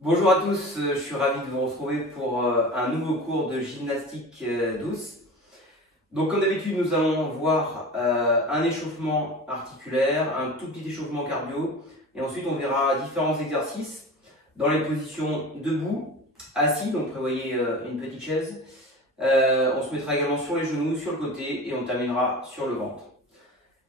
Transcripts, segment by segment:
Bonjour à tous, je suis ravi de vous retrouver pour un nouveau cours de gymnastique douce. Donc comme d'habitude, nous allons voir un échauffement articulaire, un tout petit échauffement cardio et ensuite on verra différents exercices dans les positions debout, assis, donc prévoyez une petite chaise. On se mettra également sur les genoux, sur le côté et on terminera sur le ventre.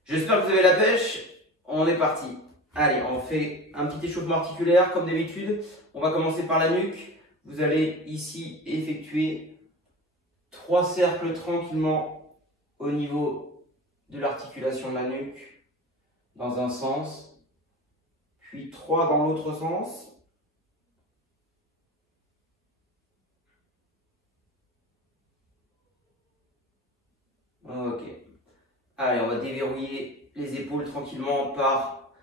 J'espère que vous avez la pêche, on est parti. Allez, on fait un petit échauffement articulaire comme d'habitude. On va commencer par la nuque. Vous allez ici effectuer 3 cercles tranquillement au niveau de l'articulation de la nuque dans un sens, puis 3 dans l'autre sens. Ok. Allez, on va déverrouiller les épaules tranquillement par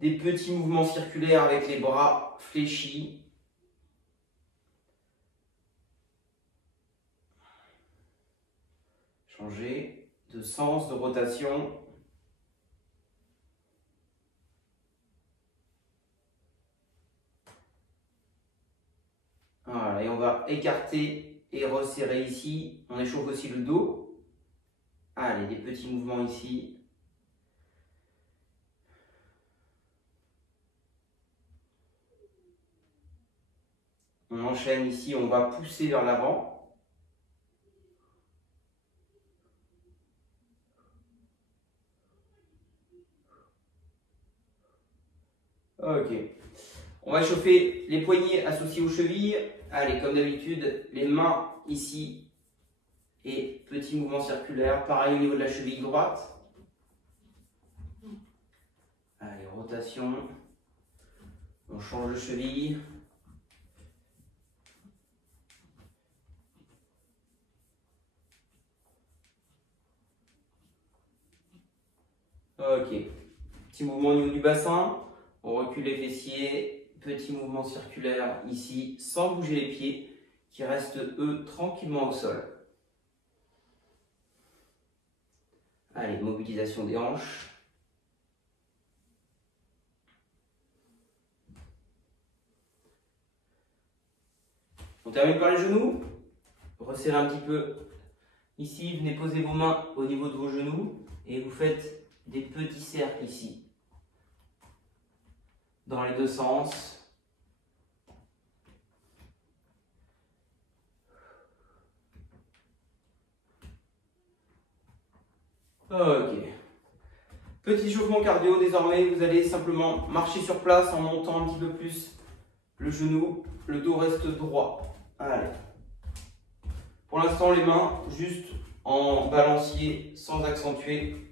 des petits mouvements circulaires avec les bras fléchis. Changer de sens, de rotation. Voilà, et on va écarter et resserrer ici. On échauffe aussi le dos. Allez, des petits mouvements ici. On enchaîne ici, on va pousser vers l'avant. Ok. On va chauffer les poignets associés aux chevilles. Allez, comme d'habitude, les mains ici. Et petit mouvement circulaire. Pareil au niveau de la cheville droite. Allez, rotation. On change de cheville. Ok. Petit mouvement au niveau du bassin. On recule les fessiers. Petit mouvement circulaire ici, sans bouger les pieds, qui restent eux tranquillement au sol. Allez, mobilisation des hanches. On termine par les genoux. Resserrez un petit peu. Ici, venez poser vos mains au niveau de vos genoux et vous faites des petits cercles ici. Dans les deux sens. Ok. Petit échauffement cardio désormais, vous allez simplement marcher sur place en montant un petit peu plus le genou. Le dos reste droit. Allez. Pour l'instant, les mains juste en balancier sans accentuer.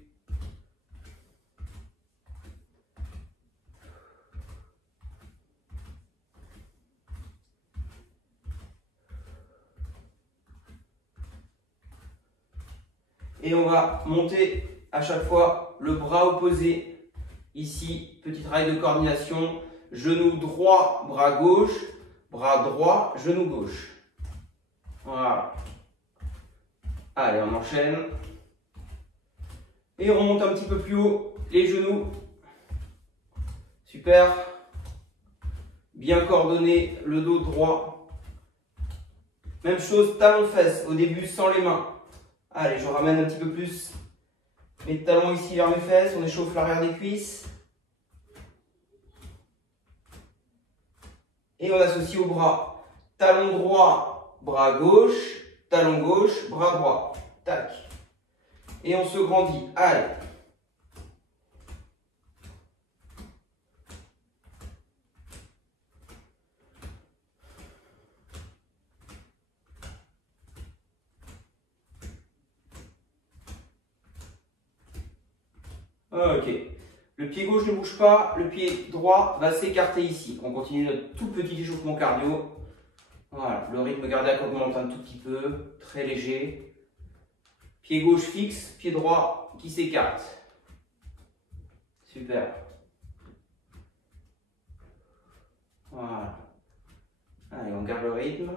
Et on va monter à chaque fois le bras opposé. Ici, petit travail de coordination. Genou droit, bras gauche. Bras droit, genou gauche. Voilà. Allez, on enchaîne. Et on monte un petit peu plus haut les genoux. Super. Bien coordonné, le dos droit. Même chose, talon-fesse au début sans les mains. Allez, je ramène un petit peu plus mes talons ici vers mes fesses. On échauffe l'arrière des cuisses. Et on associe au bras. Talon droit, bras gauche. Talon gauche, bras droit. Tac. Et on se grandit. Allez. Ok. Le pied gauche ne bouge pas, le pied droit va s'écarter ici. On continue notre tout petit échauffement cardio. Voilà, le rythme cardiaque augmente un tout petit peu, très léger. Pied gauche fixe, pied droit qui s'écarte. Super. Voilà. Allez, on garde le rythme.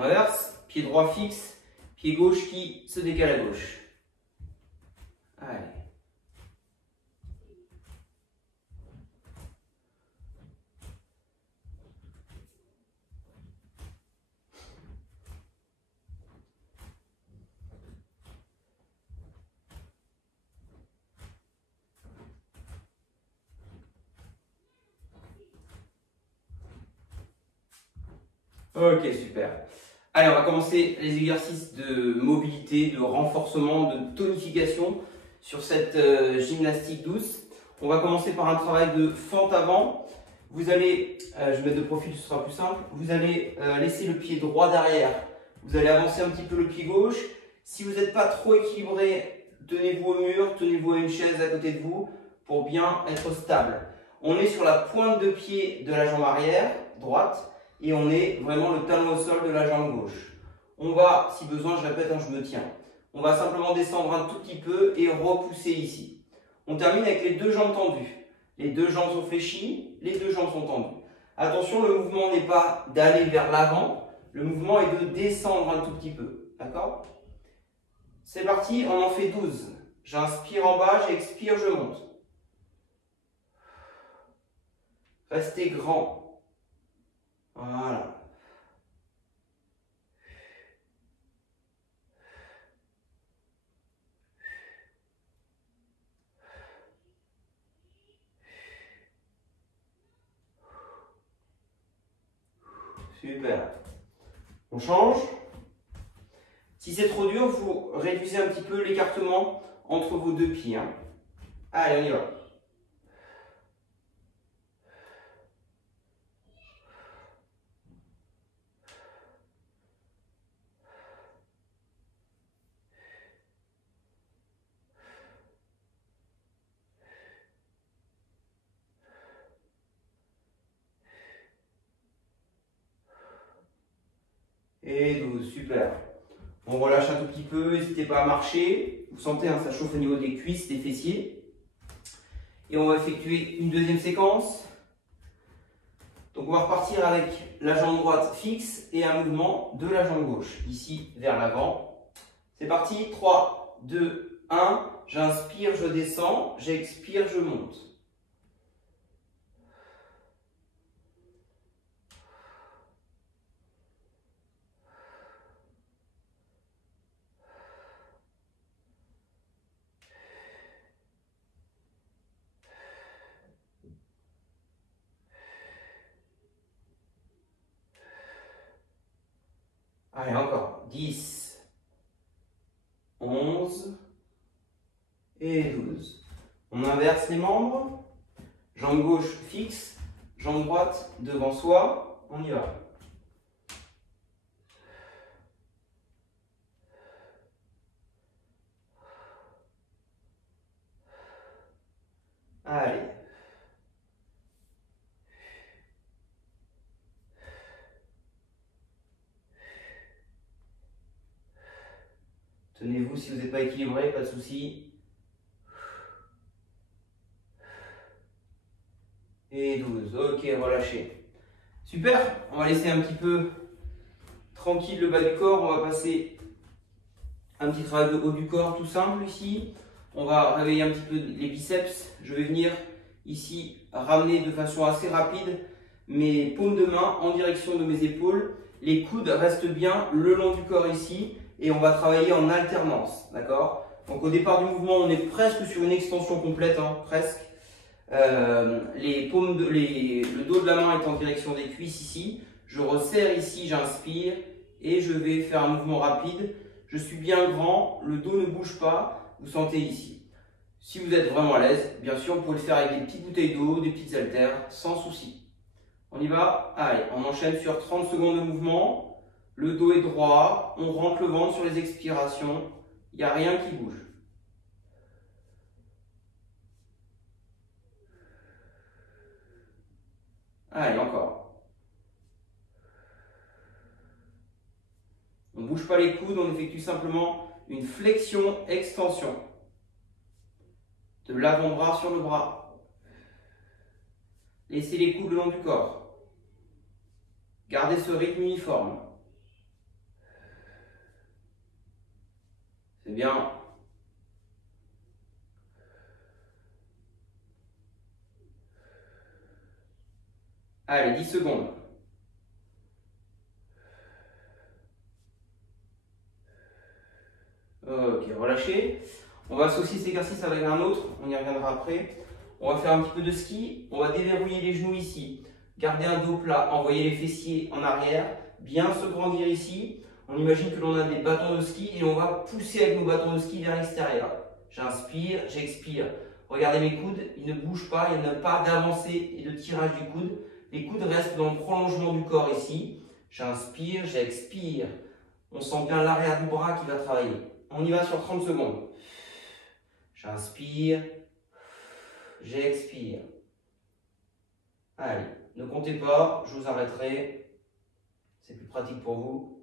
On inverse, pied droit fixe, pied gauche qui se décale à gauche. Allez. Ok, super. Allez, on va commencer les exercices de mobilité, de renforcement, de tonification sur cette gymnastique douce. On va commencer par un travail de fente avant. Vous allez, je vais mettre de profil, ce sera plus simple. Vous allez laisser le pied droit derrière. Vous allez avancer un petit peu le pied gauche. Si vous n'êtes pas trop équilibré, tenez-vous au mur, tenez-vous à une chaise à côté de vous pour bien être stable. On est sur la pointe de pied de la jambe arrière, droite. Et on est vraiment le talon au sol de la jambe gauche. On va, si besoin, je répète, je me tiens. On va simplement descendre un tout petit peu et repousser ici. On termine avec les deux jambes tendues. Les deux jambes sont fléchies, les deux jambes sont tendues. Attention, le mouvement n'est pas d'aller vers l'avant, le mouvement est de descendre un tout petit peu. D'accord? C'est parti, on en fait 12. J'inspire en bas, j'expire, je monte. Restez grand. Voilà. Super. On change. Si c'est trop dur, vous réduisez un petit peu l'écartement entre vos deux pieds. Hein. Allez, on y va. Et 12, super. On relâche un tout petit peu, n'hésitez pas à marcher. Vous sentez, hein, ça chauffe au niveau des cuisses, des fessiers. Et on va effectuer une deuxième séquence. Donc on va repartir avec la jambe droite fixe et un mouvement de la jambe gauche, ici vers l'avant. C'est parti, 3, 2, 1. J'inspire, je descends, j'expire, je monte. Allez, encore. 10, 11 et 12. On inverse les membres. Jambe gauche fixe, jambe droite devant soi. On y va. Allez. Tenez-vous si vous n'êtes pas équilibré, pas de souci. Et 12, ok, relâchez. Super, on va laisser un petit peu tranquille le bas du corps. On va passer un petit travail de haut du corps tout simple ici. On va réveiller un petit peu les biceps. Je vais venir ici ramener de façon assez rapide mes paumes de main en direction de mes épaules. Les coudes restent bien le long du corps ici et on va travailler en alternance, d'accord? Donc au départ du mouvement, on est presque sur une extension complète, hein, presque. Le dos de la main est en direction des cuisses ici. Je resserre ici, j'inspire et je vais faire un mouvement rapide. Je suis bien grand, le dos ne bouge pas, vous sentez ici. Si vous êtes vraiment à l'aise, bien sûr, vous pouvez le faire avec des petites bouteilles d'eau, des petites haltères, sans souci. On y va? Allez, on enchaîne sur 30 secondes de mouvement. Le dos est droit, on rentre le ventre sur les expirations. Il n'y a rien qui bouge. Allez, encore. On ne bouge pas les coudes, on effectue simplement une flexion-extension. De l'avant-bras sur le bras. Laissez les coudes le long du corps. Gardez ce rythme uniforme. Très bien. Allez, 10 secondes. Ok, relâchez. On va associer cet exercice avec un autre, on y reviendra après. On va faire un petit peu de ski, on va déverrouiller les genoux ici. Garder un dos plat, envoyer les fessiers en arrière, bien se grandir ici. On imagine que l'on a des bâtons de ski et on va pousser avec nos bâtons de ski vers l'extérieur. J'inspire, j'expire. Regardez mes coudes, ils ne bougent pas, il n'y a pas d'avancée et de tirage du coude. Les coudes restent dans le prolongement du corps ici. J'inspire, j'expire. On sent bien l'arrière du bras qui va travailler. On y va sur 30 secondes. J'inspire, j'expire. Allez, ne comptez pas, je vous arrêterai. C'est plus pratique pour vous.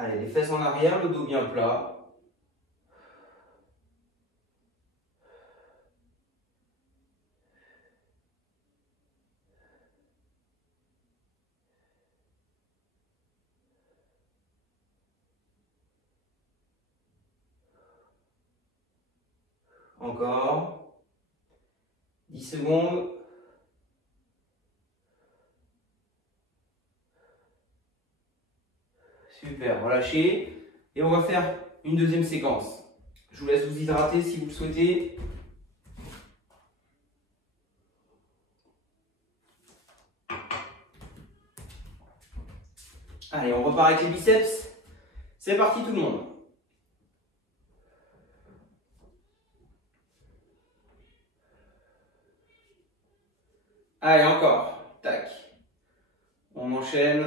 Allez, les fesses en arrière, le dos bien plat. Encore. 10 secondes. Super, relâchez. Et on va faire une deuxième séquence. Je vous laisse vous hydrater si vous le souhaitez. Allez, on repart avec les biceps. C'est parti tout le monde. Allez, encore. Tac. On enchaîne.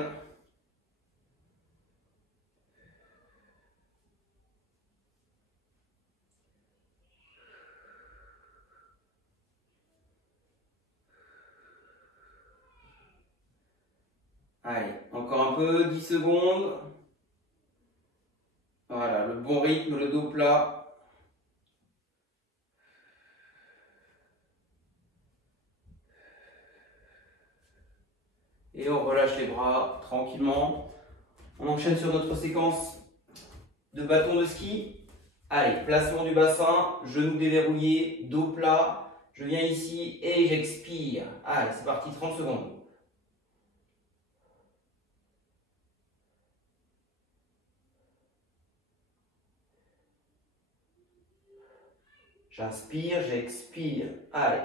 Allez, encore un peu, 10 secondes. Voilà, le bon rythme, le dos plat. Et on relâche les bras tranquillement. On enchaîne sur notre séquence de bâton de ski. Allez, placement du bassin, genoux déverrouillés, dos plat. Je viens ici et j'expire. Allez, c'est parti, 30 secondes. J'inspire, j'expire. Allez.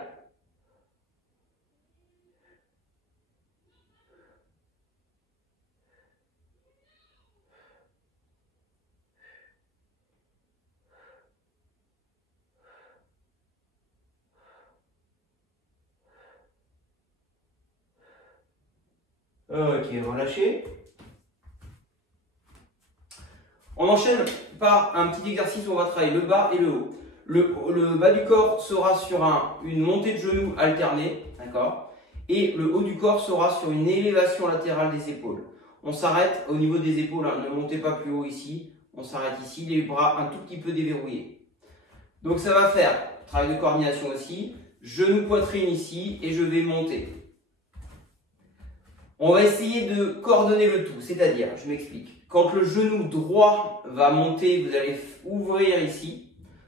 Ok, relâchez. On enchaîne par un petit exercice où on va travailler le bas et le haut. Le bas du corps sera sur une montée de genoux alternée, d'accord? Et le haut du corps sera sur une élévation latérale des épaules. On s'arrête au niveau des épaules, hein, ne montez pas plus haut ici. On s'arrête ici, les bras un tout petit peu déverrouillés. Donc ça va faire travail de coordination aussi. Genou, poitrine ici et je vais monter. On va essayer de coordonner le tout, c'est-à-dire, je m'explique. Quand le genou droit va monter, vous allez ouvrir ici.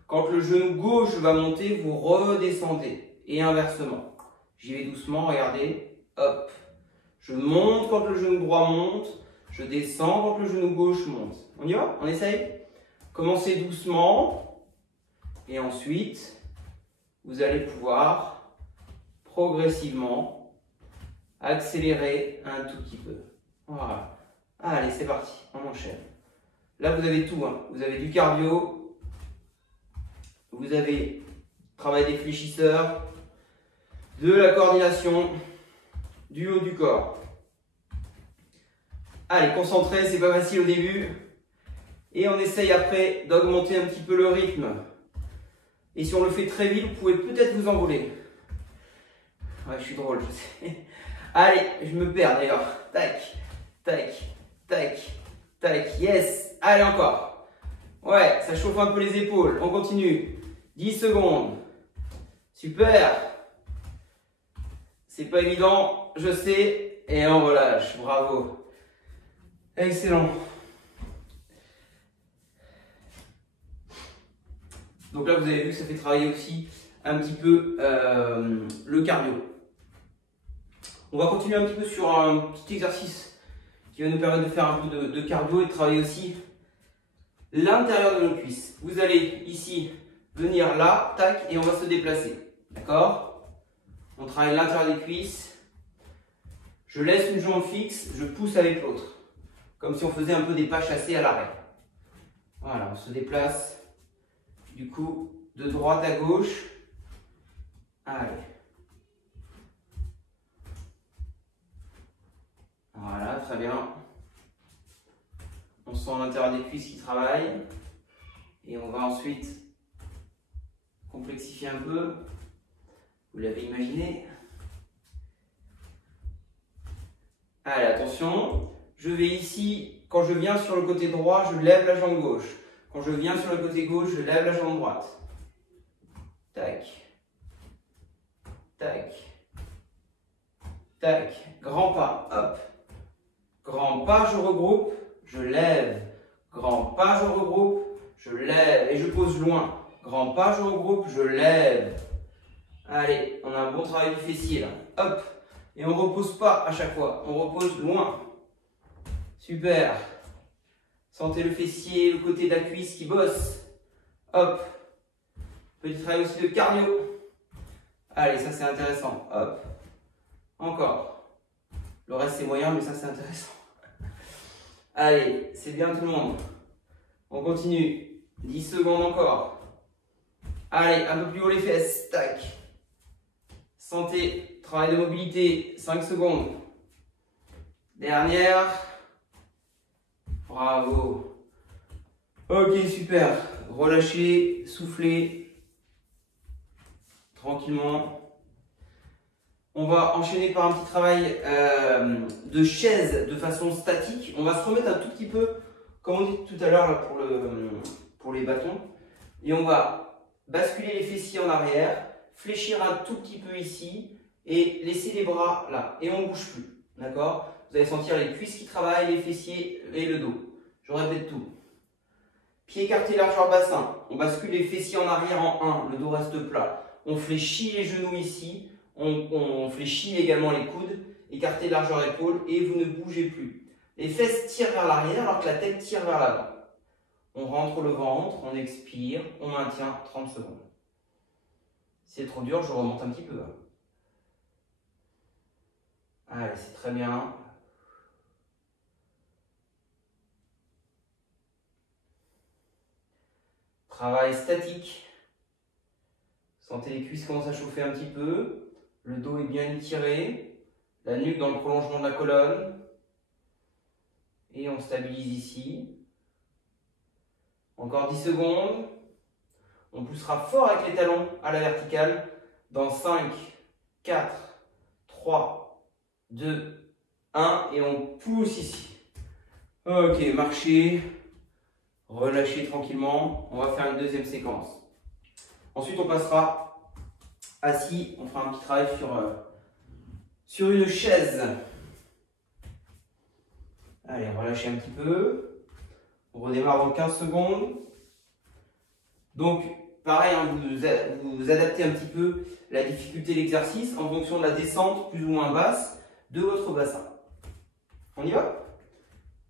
Quand le genou gauche va monter, vous redescendez. Et inversement. J'y vais doucement, regardez. Hop. Je monte quand le genou droit monte. Je descends quand le genou gauche monte. On y va? On essaye? Commencez doucement. Et ensuite, vous allez pouvoir progressivement accélérer un tout petit peu. Voilà. Allez, c'est parti. On enchaîne. Là, vous avez tout. Hein. Vous avez du cardio. Vous avez travail des fléchisseurs. De la coordination. Du haut du corps. Allez, concentrez. C'est pas facile au début. Et on essaye après d'augmenter un petit peu le rythme. Et si on le fait très vite, vous pouvez peut-être vous envoler. Ouais, je suis drôle, je sais. Allez, je me perds d'ailleurs. Tac, tac, tac, tac. Yes. Allez, encore. Ouais, ça chauffe un peu les épaules. On continue. 10 secondes. Super. C'est pas évident, je sais. Et on relâche. Bravo. Excellent. Donc là, vous avez vu que ça fait travailler aussi un petit peu le cardio. On va continuer un petit peu sur un petit exercice qui va nous permettre de faire un peu de cardio et de travailler aussi l'intérieur de nos cuisses. Vous allez ici venir là, tac, et on va se déplacer. D'accord? On travaille l'intérieur des cuisses. Je laisse une jambe fixe, je pousse avec l'autre. Comme si on faisait un peu des pas chassés à l'arrêt. Voilà, on se déplace. Du coup, de droite à gauche. Allez. Voilà, très bien. On sent l'intérieur des cuisses qui travaille. Et on va ensuite complexifier un peu. Vous l'avez imaginé. Allez, attention. Je vais ici, quand je viens sur le côté droit, je lève la jambe gauche. Quand je viens sur le côté gauche, je lève la jambe droite. Tac. Tac. Tac. Grand pas. Hop. Grand pas, je regroupe. Je lève. Grand pas, je regroupe. Je lève. Et je pose loin. Grand pas, je regroupe. Je lève. Allez, on a un bon travail du fessier là. Hop. Et on ne repose pas à chaque fois. On repose loin. Super. Sentez le fessier, le côté de la cuisse qui bosse. Hop. Petit travail aussi de cardio. Allez, ça c'est intéressant. Hop. Encore. Le reste c'est moyen, mais ça c'est intéressant. Allez, c'est bien tout le monde. On continue. 10 secondes encore. Allez, un peu plus haut les fesses. Tac. Santé. Travail de mobilité. 5 secondes. Dernière. Bravo. Ok, super. Relâchez, soufflez. Tranquillement. On va enchaîner par un petit travail de chaise de façon statique. On va se remettre un tout petit peu, comme on dit tout à l'heure pour les bâtons. Et on va basculer les fessiers en arrière, fléchir un tout petit peu ici et laisser les bras là. Et on ne bouge plus. D'accord? Vous allez sentir les cuisses qui travaillent, les fessiers et le dos. Je répète tout. Pieds écartés, largeur bassin. On bascule les fessiers en arrière en 1. Le dos reste plat. On fléchit les genoux ici. On fléchit également les coudes. Écartez largeur épaule et vous ne bougez plus. Les fesses tirent vers l'arrière alors que la tête tire vers l'avant. On rentre le ventre, on expire, on maintient 30 secondes. Si c'est trop dur, je remonte un petit peu. Allez, c'est très bien. Travail statique. Sentez les cuisses commencent à chauffer un petit peu. Le dos est bien étiré. La nuque dans le prolongement de la colonne. Et on stabilise ici. Encore 10 secondes. On poussera fort avec les talons à la verticale. Dans 5, 4, 3, 2, 1. Et on pousse ici. Ok, marchez. Relâchez tranquillement. On va faire une deuxième séquence. Ensuite, on passera assis. On fera un petit travail sur une chaise. Allez, relâchez un petit peu. On redémarre dans 15 secondes. Donc, pareil, hein, vous adaptez un petit peu la difficulté de l'exercice en fonction de la descente plus ou moins basse de votre bassin. On y va?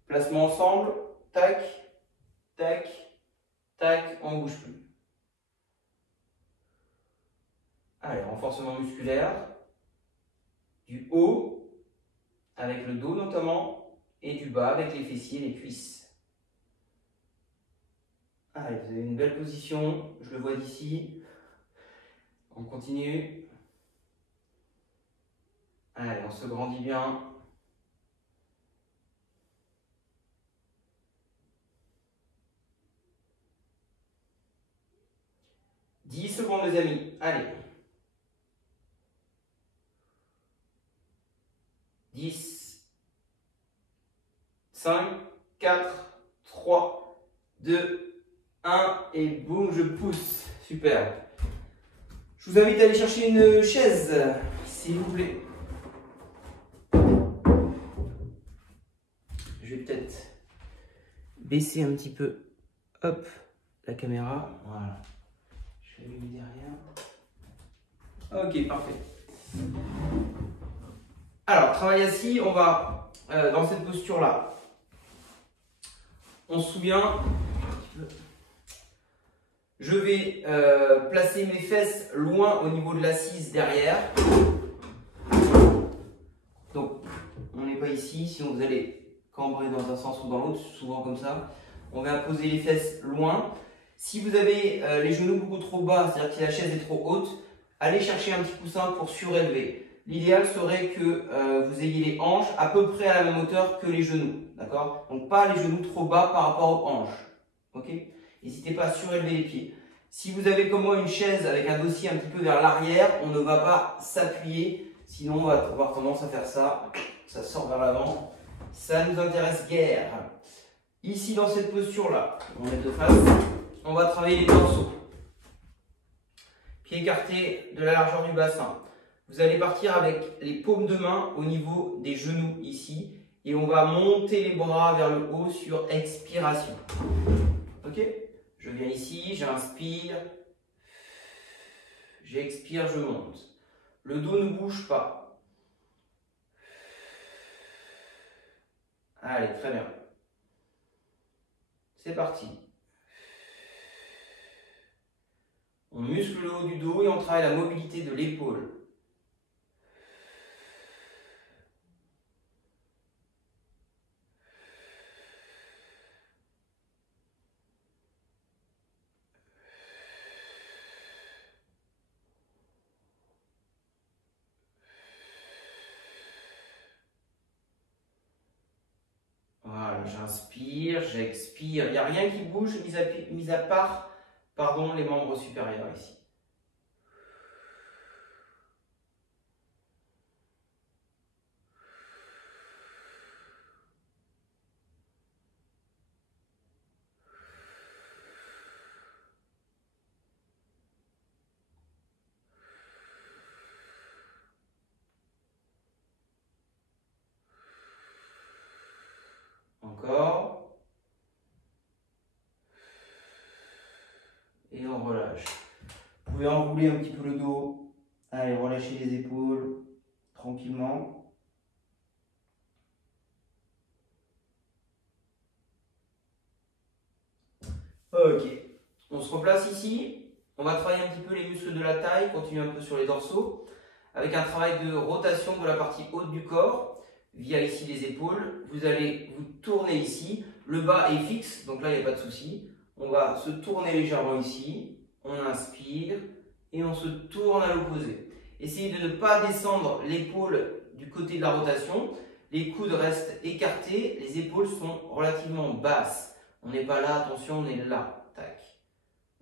Placement ensemble. Tac, tac, tac. On ne bouge plus. Allez, renforcement musculaire. Du haut, avec le dos notamment, et du bas avec les fessiers et les cuisses. Allez, vous avez une belle position, je le vois d'ici. On continue. Allez, on se grandit bien. « 10 secondes les amis, allez. 10, 5, 4, 3, 2, 1 et boum, je pousse. Super. Je vous invite à aller chercher une chaise, s'il vous plaît. Je vais peut-être baisser un petit peu, hop, la caméra. Voilà. Je vais lui derrière. Ok, parfait. Alors, travail assis, on va dans cette posture-là. On se souvient, je vais placer mes fesses loin au niveau de l'assise derrière. Donc, on n'est pas ici, sinon vous allez cambrer dans un sens ou dans l'autre, souvent comme ça. On va poser les fesses loin. Si vous avez les genoux beaucoup trop bas, c'est-à-dire que la chaise est trop haute, allez chercher un petit coussin pour surélever. L'idéal serait que vous ayez les hanches à peu près à la même hauteur que les genoux. D'accord? Donc pas les genoux trop bas par rapport aux hanches. Ok? N'hésitez pas à surélever les pieds. Si vous avez comme moi une chaise avec un dossier un petit peu vers l'arrière, on ne va pas s'appuyer. Sinon on va avoir tendance à faire ça. Ça sort vers l'avant. Ça ne nous intéresse guère. Ici dans cette posture-là, on est de face, on va travailler les dorsaux. Pieds écartés de la largeur du bassin. Vous allez partir avec les paumes de main au niveau des genoux ici. Et on va monter les bras vers le haut sur expiration. Ok? Je viens ici, j'inspire. J'expire, je monte. Le dos ne bouge pas. Allez, très bien. C'est parti. On muscle le haut du dos et on travaille la mobilité de l'épaule. Voilà, j'inspire, j'expire. Il n'y a rien qui bouge, mis à part les membres supérieurs ici. Encore. Et on relâche. Vous pouvez enrouler un petit peu le dos. Allez, relâchez les épaules tranquillement. Ok. On se replace ici. On va travailler un petit peu les muscles de la taille, continuer un peu sur les dorsaux, avec un travail de rotation de la partie haute du corps, via ici les épaules. Vous allez vous tourner ici. Le bas est fixe, donc là il n'y a pas de souci. On va se tourner légèrement ici. On inspire et on se tourne à l'opposé. Essayez de ne pas descendre l'épaule du côté de la rotation. Les coudes restent écartés, les épaules sont relativement basses. On n'est pas là, attention, on est là. Tac.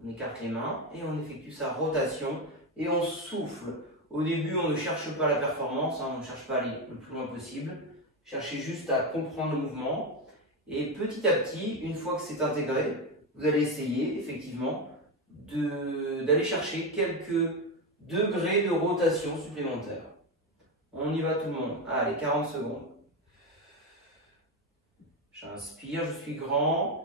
On écarte les mains et on effectue sa rotation et on souffle. Au début, on ne cherche pas la performance, on ne cherche pas à aller le plus loin possible. Cherchez juste à comprendre le mouvement. Et petit à petit, une fois que c'est intégré, vous allez essayer effectivement d'aller chercher quelques degrés de rotation supplémentaires. On y va tout le monde. Allez, 40 secondes. J'inspire, je suis grand.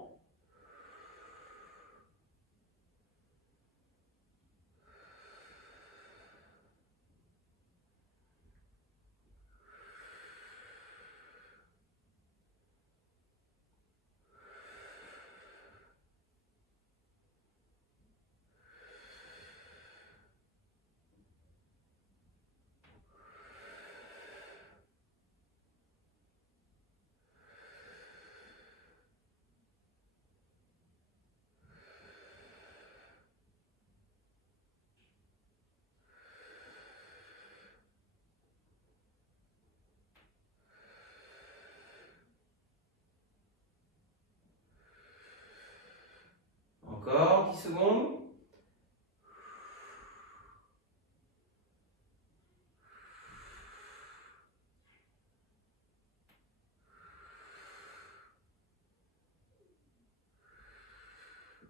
Encore 10 secondes.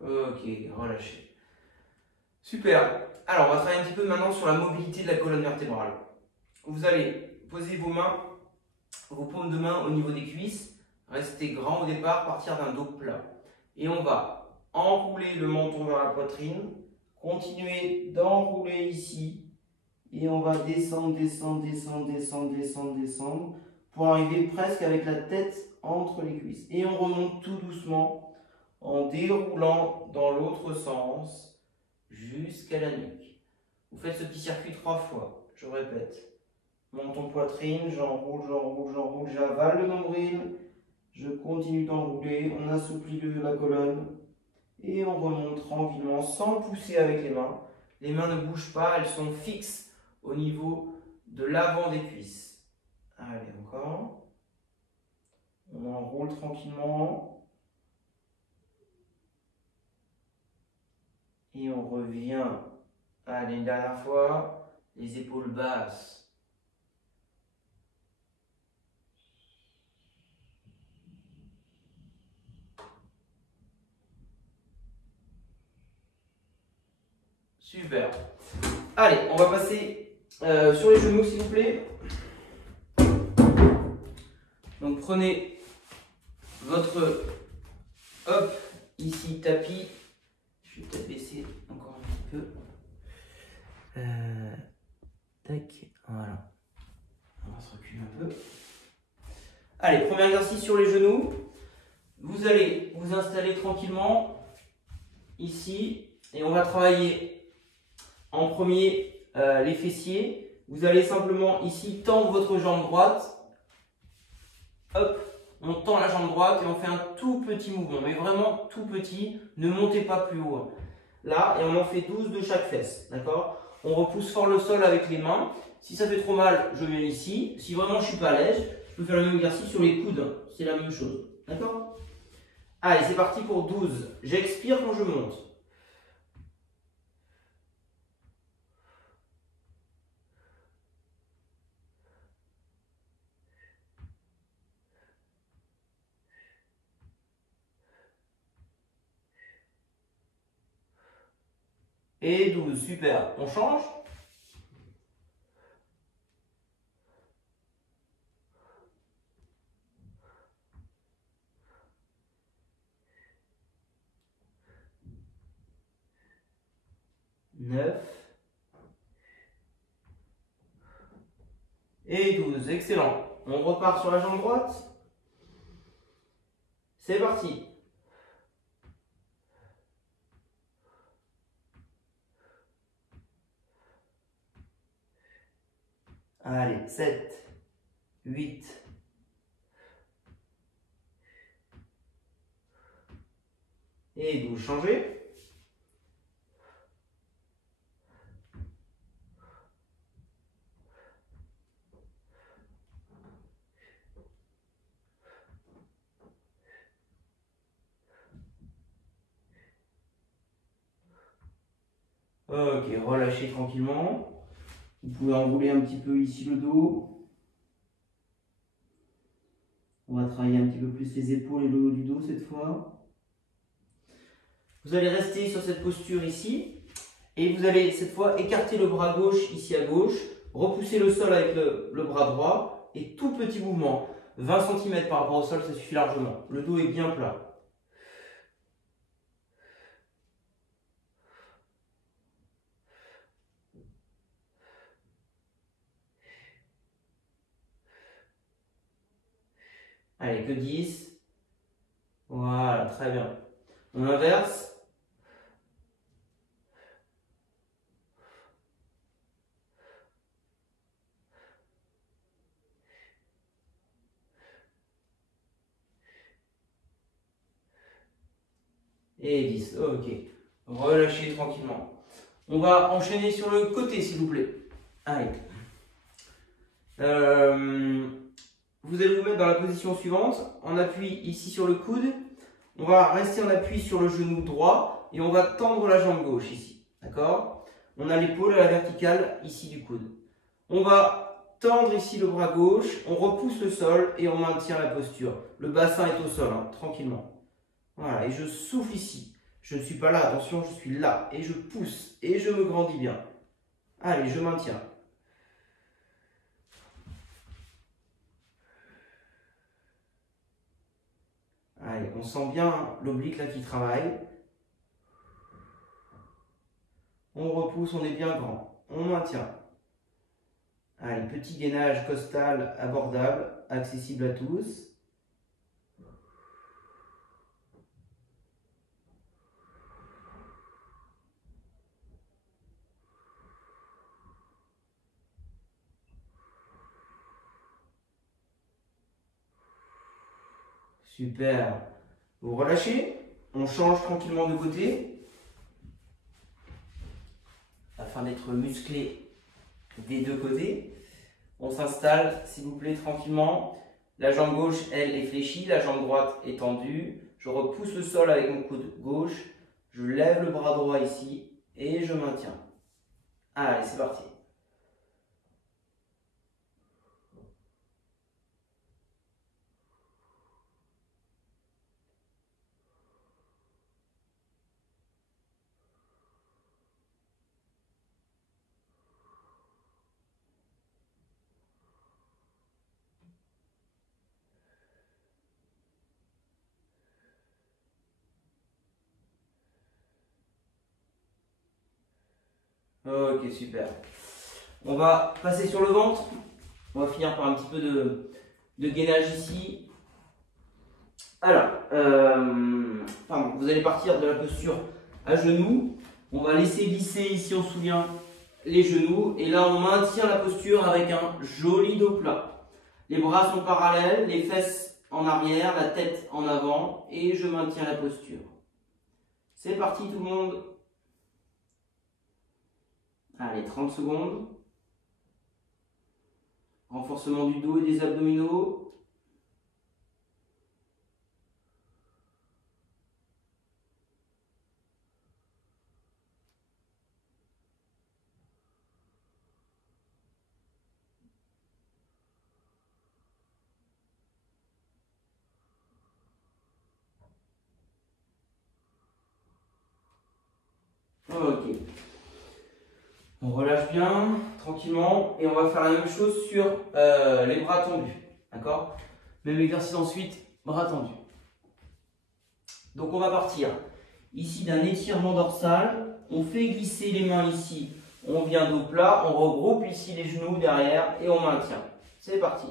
Ok, relâchez. Super. Alors, on va travailler un petit peu maintenant sur la mobilité de la colonne vertébrale. Vous allez poser vos mains, vos paumes de main au niveau des cuisses. Restez grand au départ, partir d'un dos plat. Et on va enrouler le menton vers la poitrine, Continuez d'enrouler ici. Et on va descendre, descendre, descendre, descendre, descendre, descendre, pour arriver presque avec la tête entre les cuisses. Et on remonte tout doucement en déroulant dans l'autre sens jusqu'à la nuque. Vous faites ce petit circuit 3 fois, je répète. Menton poitrine, j'enroule, j'enroule, j'enroule, j'avale le nombril, je continue d'enrouler, on assouplit la colonne et on remonte tranquillement sans pousser avec les mains. Les mains ne bougent pas, elles sont fixes au niveau de l'avant des cuisses. Allez, encore. On enroule tranquillement. Et on revient. Allez, une dernière fois. Les épaules basses. Super. Allez, on va passer sur les genoux, s'il vous plaît. Donc, prenez votre, hop, ici, tapis. Je vais peut-être baisser encore un petit peu. Tac, voilà. On va se reculer un peu. Allez, premier exercice sur les genoux. Vous allez vous installer tranquillement ici. Et on va travailler en premier les fessiers. Vous allez simplement ici tendre votre jambe droite. Hop, on tend la jambe droite et on fait un tout petit mouvement. Mais vraiment tout petit, ne montez pas plus haut. Là, et on en fait 12 de chaque fesse. D'accord? On repousse fort le sol avec les mains. Si ça fait trop mal, je viens ici. Si vraiment je suis pas à l'aise, je peux faire le même exercice sur les coudes. C'est la même chose. D'accord? Allez, c'est parti pour 12. J'expire quand je monte. Et 12, super. On change. Neuf. Et 12, excellent. On repart sur la jambe droite. C'est parti. Allez, 7, 8, et 12, changez. Ok, relâchez tranquillement. Vous pouvez enrouler un petit peu ici le dos. On va travailler un petit peu plus les épaules et le haut du dos cette fois. Vous allez rester sur cette posture ici. Et vous allez cette fois écarter le bras gauche ici à gauche. Repousser le sol avec le bras droit. Et tout petit mouvement. 20 cm par rapport au sol, ça suffit largement. Le dos est bien plat. Allez, que 10. Voilà, très bien. On inverse. Et 10. Ok. Relâchez tranquillement. On va enchaîner sur le côté, s'il vous plaît. Allez. Vous allez vous mettre dans la position suivante. On appuie ici sur le coude. On va rester en appui sur le genou droit et on va tendre la jambe gauche ici. D'accord? On a l'épaule à la verticale ici du coude. On va tendre ici le bras gauche. On repousse le sol et on maintient la posture. Le bassin est au sol, hein, tranquillement. Voilà, et je souffle ici. Je ne suis pas là, attention, je suis là. Et je pousse et je me grandis bien. Allez, je maintiens. Allez, on sent bien l'oblique là qui travaille. on repousse, on est bien grand, on maintient. Allez, petit gainage costal abordable, accessible à tous. Super. Vous relâchez, on change tranquillement de côté afin d'être musclé des deux côtés. On s'installe, s'il vous plaît, tranquillement. La jambe gauche, elle, est fléchie, la jambe droite est tendue. Je repousse le sol avec mon coude gauche. Je lève le bras droit ici et je maintiens. Allez, c'est parti. Ok, super. On va passer sur le ventre. On va finir par un petit peu de gainage ici. Alors, pardon, vous allez partir de la posture à genoux. On va laisser glisser ici, on se souvient, les genoux. Et là, on maintient la posture avec un joli dos plat. Les bras sont parallèles, les fesses en arrière, la tête en avant. Et je maintiens la posture. C'est parti tout le monde. Allez, 30 secondes. Renforcement du dos et des abdominaux. Ok. On relâche bien, tranquillement, et on va faire la même chose sur les bras tendus. D'accord? Même exercice ensuite, bras tendus. Donc on va partir ici d'un étirement dorsal. On fait glisser les mains ici. On vient dos plat, on regroupe ici les genoux derrière et on maintient. C'est parti.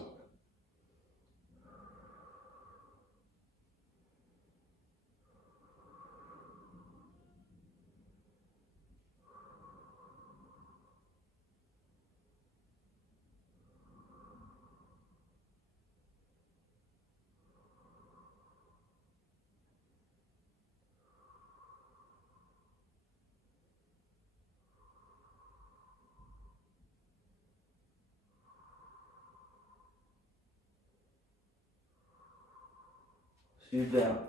Super.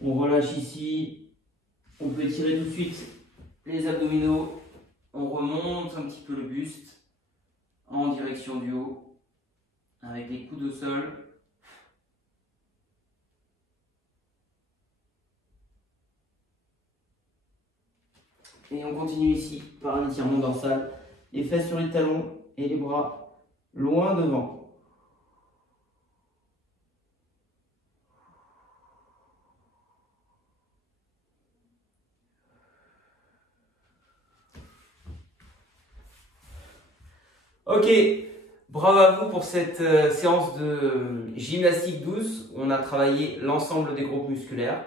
On relâche ici. On peut étirer tout de suite les abdominaux. On remonte un petit peu le buste en direction du haut avec les coudes au sol. Et on continue ici par un étirement dorsal. Les fesses sur les talons et les bras loin devant. Ok, bravo à vous pour cette séance de gymnastique douce. On a travaillé l'ensemble des groupes musculaires.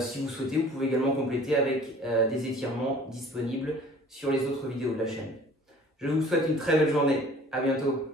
Si vous souhaitez, vous pouvez également compléter avec des étirements disponibles sur les autres vidéos de la chaîne. Je vous souhaite une très belle journée. À bientôt.